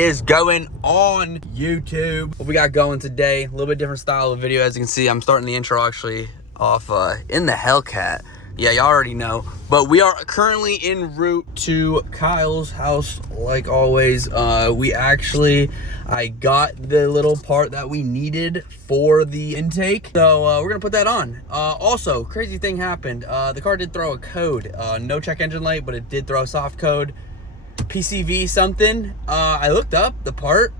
is going on, YouTube? What we got going today, a little bit different style of video. As you can see, I'm starting the intro actually off in the Hellcat. Yeah, y'all already know. But we are currently en route to Kyle's house, like always. I got the little part that we needed for the intake. So we're gonna put that on. Also, crazy thing happened. The car did throw a code. No check engine light, but it did throw a soft code. PCV something. I looked up the part,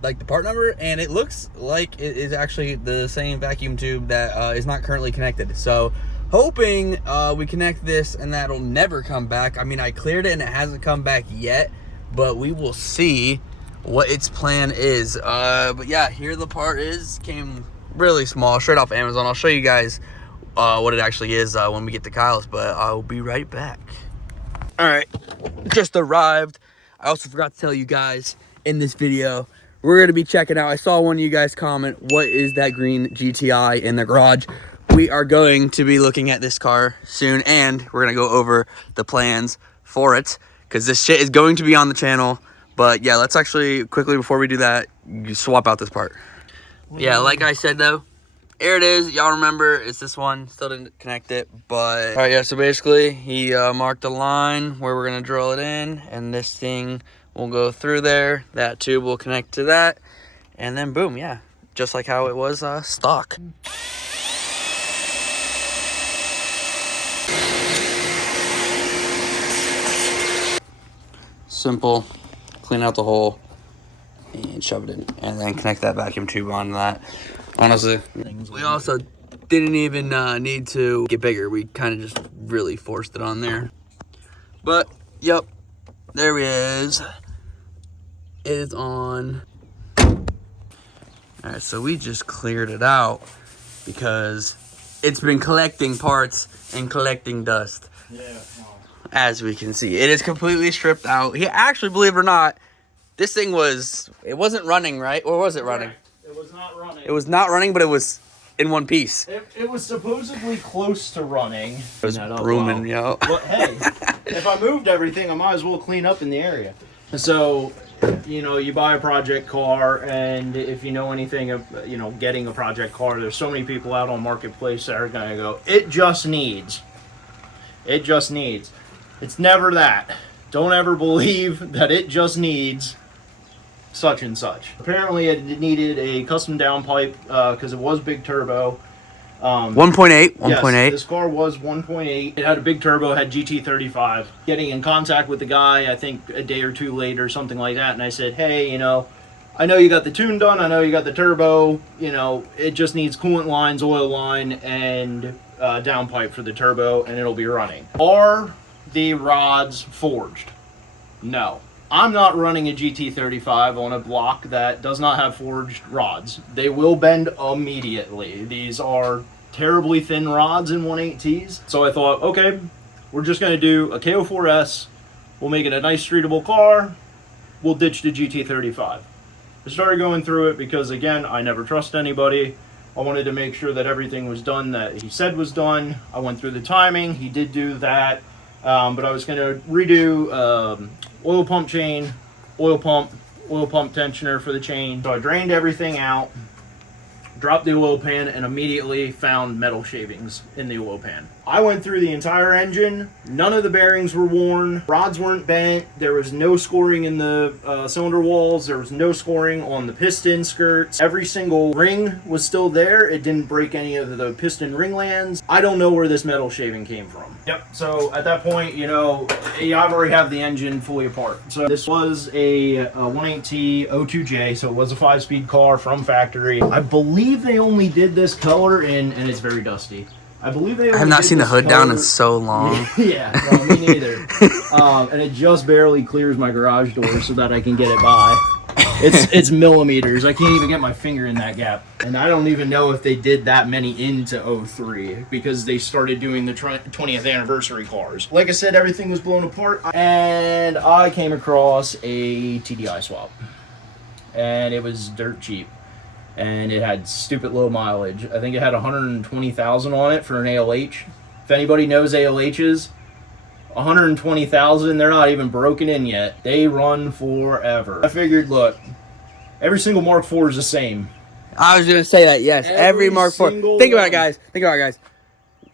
like the part number, and it looks like it is actually the same vacuum tube that is not currently connected. So hoping we connect this and that'll never come back. I mean, I cleared it and it hasn't come back yet, but we will see what its plan is. But yeah, here the part is. Came really small, straight off Amazon. I'll show you guys what it actually is when we get to Kyle's, but I'll be right back. All right, just arrived. I also forgot to tell you guys in this video, we're gonna be checking out, I saw one of you guys comment, what is that green GTI in the garage? We are going to be looking at this car soon, and we're gonna go over the plans for it, because this shit is going to be on the channel. But yeah, let's actually quickly, before we do that, you swap out this part. Yeah, like I said though, here it is. Y'all remember, it's this one. Still didn't connect it, but... All right, yeah, so basically, he marked a line where we're going to drill it in, and this thing will go through there. That tube will connect to that, and then boom, yeah. Just like how it was stock. Simple. Clean out the hole, and shove it in, and then connect that vacuum tube onto that. Honestly, we also didn't even need to get bigger. We kind of just really forced it on there. But, yep, there he is. It is on. All right, so we just cleared it out because it's been collecting parts and collecting dust. Yeah. As we can see, it is completely stripped out. He actually, believe it or not, this thing it wasn't running, right? Or was it running? It was not running. It was not running, but it was in one piece. It was supposedly close to running. It was booming, yo. Well, hey, if I moved everything, I might as well clean up in the area. So, you know, you buy a project car, and if you know anything of, you know, getting a project car, there's so many people out on Marketplace that are going to go, it just needs. It just needs. It's never that. Don't ever believe that it just needs such and such. Apparently it needed a custom downpipe because it was big turbo. 1.8. Yes, this car was 1.8. It had a big turbo, had GT35. Getting in contact with the guy, I think a day or two later, something like that, and I said, hey, you know, I know you got the tune done, I know you got the turbo, you know, it just needs coolant lines, oil line, and downpipe for the turbo, and it'll be running. Are the rods forged? No. I'm not running a GT35 on a block that does not have forged rods. They will bend immediately. These are terribly thin rods in 1.8Ts. So I thought, okay, we're just going to do a KO4S. We'll make it a nice streetable car. We'll ditch the GT35. I started going through it because, again, I never trust anybody. I wanted to make sure that everything was done that he said was done. I went through the timing. He did do that. But I was going to redo oil pump chain, oil pump tensioner for the chain. So I drained everything out, dropped the oil pan, and immediately found metal shavings in the oil pan. I went through the entire engine. None of the bearings were worn. Rods weren't bent. There was no scoring in the cylinder walls. There was no scoring on the piston skirts. Every single ring was still there. It didn't break any of the piston ringlands. I don't know where this metal shaving came from. Yep, so at that point, you know, I've already have the engine fully apart. So this was a 1.8T O2J, so it was a 5-speed car from factory. I believe they only did this color in, and it's very dusty. I believe they. I have not seen the hood down in so long. Yeah, no, me neither. And it just barely clears my garage door so that I can get it by. It's millimeters. I can't even get my finger in that gap. And I don't even know if they did that many into 03 because they started doing the 20th anniversary cars. Like I said, everything was blown apart, and I came across a TDI swap, and it was dirt cheap. And it had stupid low mileage. I think it had 120,000 on it for an ALH. If anybody knows ALHs, 120,000. They're not even broken in yet. They run forever. I figured, look, every single Mark IV is the same. I was gonna say that. Yes, every Mark IV. Think about it, one. guys. Think about it, guys.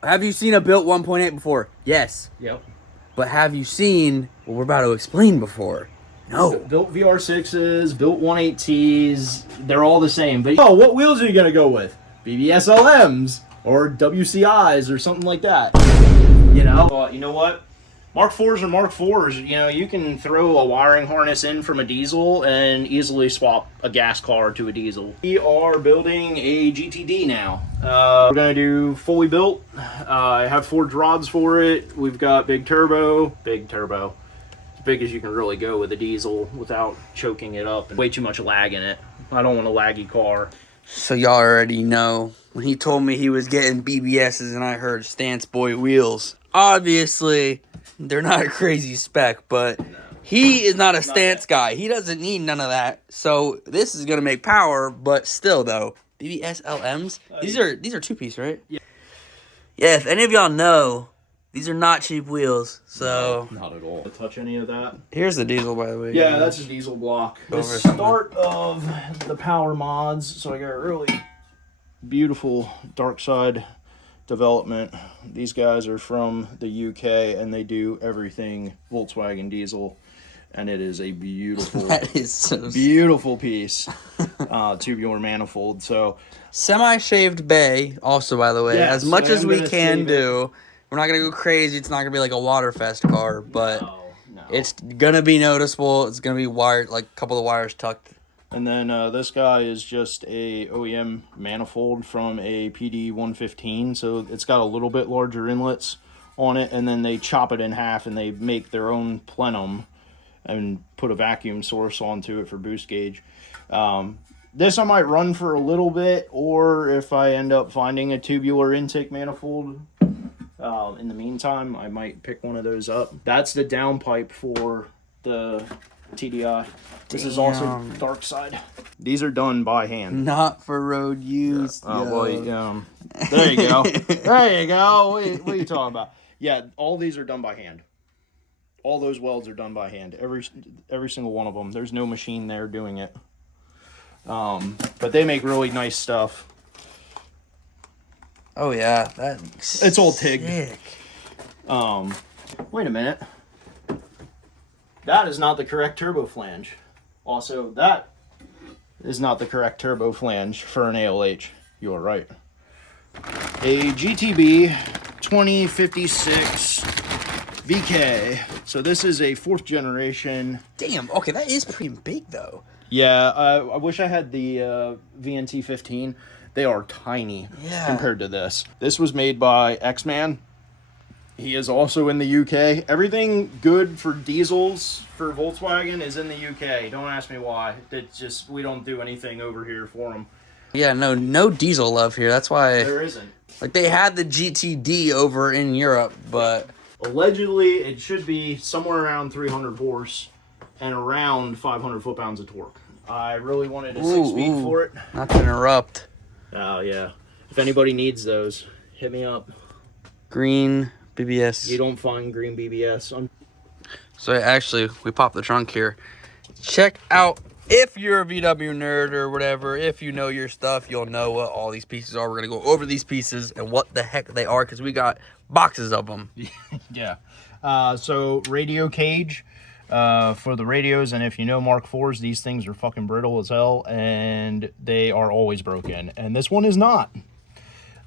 Have you seen a built 1.8 before? Yes. Yep. But have you seen what we're about to explain before? No. Built VR6s, built 1.8Ts, they're all the same. But oh, what wheels are you gonna go with? BBS LMs or WCIs or something like that. You know? But you know what? Mark IVs are Mark IVs. You know, you can throw a wiring harness in from a diesel and easily swap a gas car to a diesel. We are building a GTD now. We're gonna do fully built. I have forged rods for it. We've got big turbo. As big as you can really go with a diesel without choking it up and way too much lag in it. I don't want a laggy car. So y'all already know, when he told me he was getting BBSs and I heard Stance Boy wheels, obviously they're not a crazy spec, but he is not a stance guy. He doesn't need none of that. So this is gonna make power, but still though, BBS LMs, these are two-piece, right? Yeah. Yeah, if any of y'all know, these are not cheap wheels, so... No, not at all. Touch any of that? Here's the diesel, by the way. Yeah, that's a diesel block. The start of the power mods, so I got a really beautiful dark side development. These guys are from the UK, and they do everything Volkswagen diesel, and it is a beautiful, that is so beautiful piece. Tubular manifold, so... Semi-shaved bay, also, by the way, yes, as much as we can do. It. We're not going to go crazy. It's not going to be like a Waterfest car, but no. It's going to be noticeable. It's going to be wired, like a couple of wires tucked. And then this guy is just a OEM manifold from a PD 115, so it's got a little bit larger inlets on it, and then they chop it in half and they make their own plenum and put a vacuum source onto it for boost gauge. This I might run for a little bit, or if I end up finding a tubular intake manifold, in the meantime, I might pick one of those up. That's the downpipe for the TDI. This is also dark side. These are done by hand. Not for road use. Well, there you go. There you go. What are you talking about? Yeah, all these are done by hand. All those welds are done by hand. Every single one of them. There's no machine there doing it. But they make really nice stuff. Oh yeah, it's all TIG. Sick. Wait a minute. That is not the correct turbo flange. Also, that is not the correct turbo flange for an ALH. You are right. A GTB 2056 VK. So this is a 4th generation. Damn. Okay, that is pretty big though. Yeah, I wish I had the VNT 15. They are tiny compared to this. This was made by X-Man. He is also in the UK. Everything good for diesels for Volkswagen is in the UK. Don't ask me why. It's just, we don't do anything over here for them. Yeah, no diesel love here. That's why... There isn't. Like, they had the GTD over in Europe, but... Allegedly, it should be somewhere around 300 horse and around 500 foot-pounds of torque. I really wanted a 6-speed for it. Not to interrupt. Oh, yeah. If anybody needs those, hit me up. Green BBS. You don't find green BBS. So, actually, we popped the trunk here. Check out, if you're a VW nerd or whatever, if you know your stuff, you'll know what all these pieces are. We're going to go over these pieces and what the heck they are, because we got boxes of them. Yeah. So, radio cage. For the radios, and if you know Mark IVs, these things are fucking brittle as hell, and they are always broken. And this one is not.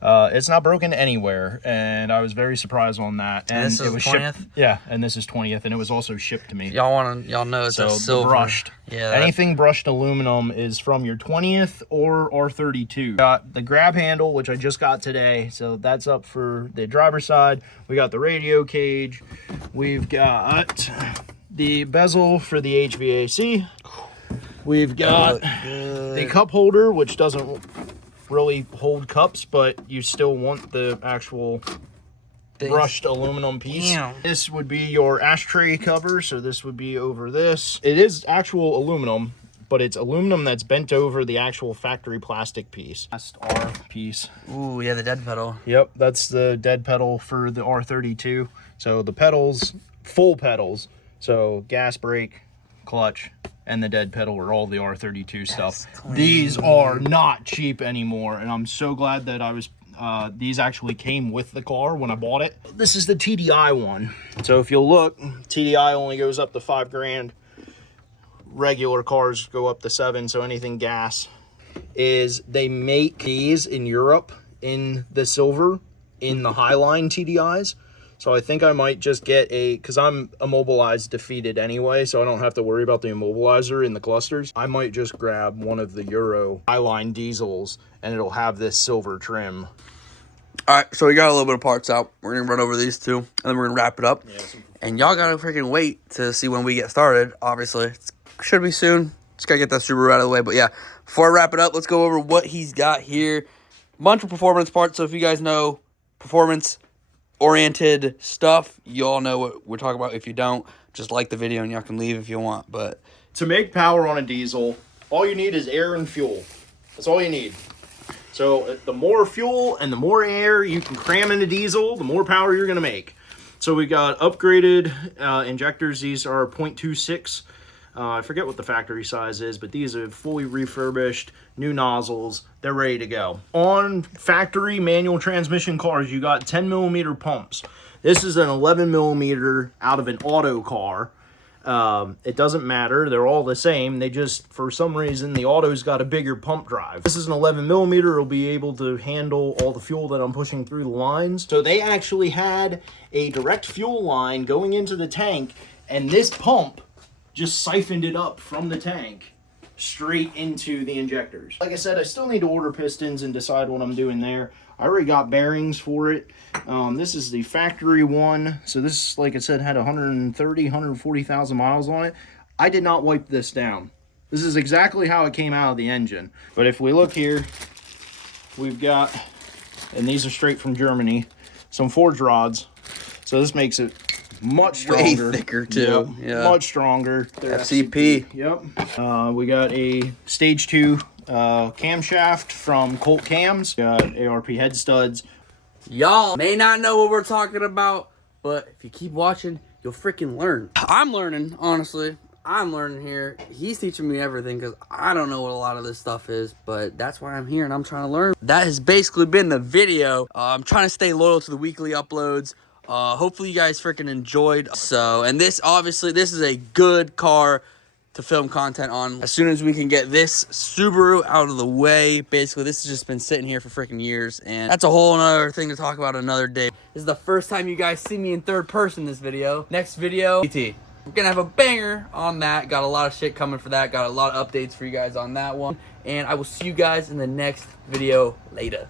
It's not broken anywhere, and I was very surprised on that. And this is it was 20th? shipped. Yeah, and this is 20th, and it was also shipped to me. Y'all know it's a silver. Brushed. Yeah. Anything brushed aluminum is from your 20th or R32. Got the grab handle, which I just got today, so that's up for the driver's side. We got the radio cage. We've got the bezel for the HVAC. We've got the cup holder, which doesn't really hold cups, but you still want the actual brushed aluminum piece. Damn. This would be your ashtray cover, so this would be over this. It is actual aluminum, but it's aluminum that's bent over the actual factory plastic piece. Last R piece. Ooh, yeah, the dead pedal. Yep, that's the dead pedal for the R32. So the pedals, full pedals, so gas, brake, clutch, and the dead pedal are all the R32 stuff. These are not cheap anymore, and I'm so glad that I was these actually came with the car when I bought it. This is the TDI one. So if you'll look, TDI only goes up to $5,000. Regular cars go up to 7, so anything gas. Is they make these in Europe in the silver, in the Highline TDIs. So I think I might just get because I'm immobilized defeated anyway, so I don't have to worry about the immobilizer in the clusters. I might just grab one of the Euro Highline diesels, and it'll have this silver trim. All right, so we got a little bit of parts out. We're going to run over these two, and then we're going to wrap it up. Yeah, and y'all got to freaking wait to see when we get started, obviously. It should be soon. Just got to get that Subaru out of the way. But yeah, before I wrap it up, let's go over what he's got here. Bunch of performance parts, so if you guys know performance-oriented stuff, you all know what we're talking about. If you don't, just like the video and y'all can leave if you want. But to make power on a diesel, all you need is air and fuel. That's all you need. So the more fuel and the more air you can cram in a diesel, the more power you're going to make. So we got upgraded injectors. These are 0.26. I forget what the factory size is, but these are fully refurbished, new nozzles. They're ready to go. On factory manual transmission cars, you got 10mm pumps. This is an 11mm out of an auto car. It doesn't matter. They're all the same. They just, for some reason, the auto's got a bigger pump drive. This is an 11mm. It'll be able to handle all the fuel that I'm pushing through the lines. So they actually had a direct fuel line going into the tank, and this pump just siphoned it up from the tank straight into the injectors. Like I said, I still need to order pistons and decide what I'm doing there. I already got bearings for it. This is the factory one. So this, like I said, had 140,000 miles on it. I did not wipe this down. This is exactly how it came out of the engine. But if we look here, we've got, and these are straight from Germany, some forge rods. So this makes it much stronger. Way thicker too. Yep, yeah. Much stronger. They're FCP. Yep. We got a stage 2 camshaft from Colt Cams. Got ARP head studs. Y'all may not know what we're talking about, but if you keep watching, you'll freaking learn. I'm learning, honestly. I'm learning here. He's teaching me everything because I don't know what a lot of this stuff is, but that's why I'm here and I'm trying to learn. That has basically been the video. I'm trying to stay loyal to the weekly uploads. Hopefully you guys freaking enjoyed. So, and this, obviously, this is a good car to film content on. As soon as we can get this Subaru out of the way, basically, this has just been sitting here for freaking years, and that's a whole other thing to talk about another day. This is the first time you guys see me in third person in this video. Next video, PT. We're gonna have a banger on that. Got a lot of shit coming for that. Got a lot of updates for you guys on that one. And I will see you guys in the next video later.